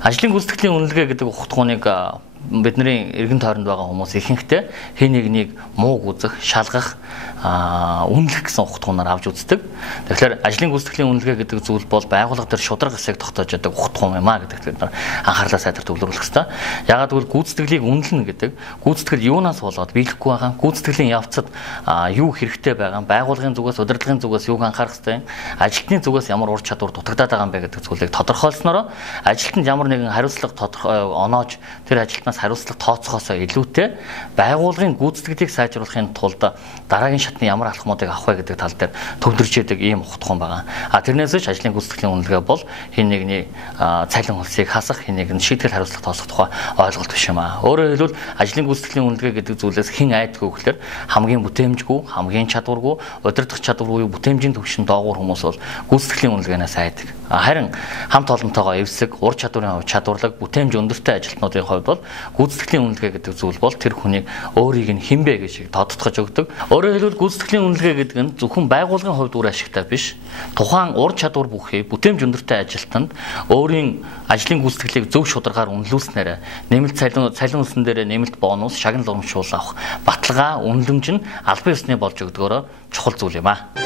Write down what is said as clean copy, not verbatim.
Ажлын гүйцэтгэлийн үнэлгээ гэдэг ухтгууныг бидний эргэн тойронд байгаа хүмүүс ихэнхдээ хэн нэгнийг мууг үзэх, шалгах, үнэлэх гэсэн ухтгуунаар авч үздэг. Тэгэхээр ажлын гүйцэтгэлийн үнэлгээ гэдэг зүйл бол байгууллага дээр шударга хэсэг тогтоож яадаг ухтгуун юм а гэдэгт бид нар анхаарлаа сайдар төвлөрүүлэх хэрэгтэй. Яагаад гэвэл гүйцэтгэлийг үнэлнэ гэдэг гүйцэтгэл юунаас болоод биелэхгүй байгаа, гүйцэтгэлийн явцад юу хэрэгтэй байгаа, байгууллагын зүгээс, удирдлагын зүгээс юуг анхаарах хэрэгтэй, ажилтны зүгээс ямар ур чадвар дутагдаад байгаа юм бэ гэдэг зүйлийг тодорхойлсноор ажилтнанд ямар нэгэн хариуцлага оноож тэр ажилтнаас хариуцлага тооцохоосоо илүүтэй байгууллагын гүйцэтгэлийг сайжруулахын тулд дараагийн шатны ямар алхмуудыг авах вэ гэдэг тал дээр төвлөрж яадаг ийм ухтгуун байгаа. Тэрнээс ч ажлын гүйцэтгэлийн үнэлгээ бол хэн нэгний цалин хөлсийг хасах, хэн нэгний шийтгэл хариуцлага тооцох тухай ойлголт биш юм аа. Өөрөөр хэлбэл ажлын гүйцэтгэлийн үнэлгээ гэдэг зүйлээс хэн айдгүй гэхээр хамгийн бүтээмжгүй, хамгийн чадваргүй, удирдах чадваргүй, бүтээмжийн төвшин доогуур хүмүүс бол гүйцэтгэлийн үнэлгээнээс айдаг. Харин хамт олонтойгоо эвсэг, ур чадварын хувьд чадварлаг, бүтээмж өндөртэй ажилтнуудын хувьд бол гүйцэтгэлийн үнэлгээ гэдэг зүйл бол тэр хүний өөрийг нь хинбэ гэж тодтогч өгдөг. Өөрөөр хэлбэл гүйцэтгэлийн үнэлгээ гэдэг нь зөвхөн байгууллагын хувьд үр ашигтай биш. Тухайн ур чадвар бүхий бүтээмж өндөртэй ажилтнанд өөрийн ажлын гүйцэтгэлийг зөв шударгаар үнэлүүлснээр нэмэлт цалин үлсэн дээр нэмэлт бонус, шагнал урамшуул авах баталгаа, үнэлэмж нь албан ёсны болж өгдөгөөрөө чухал зүйл юм а.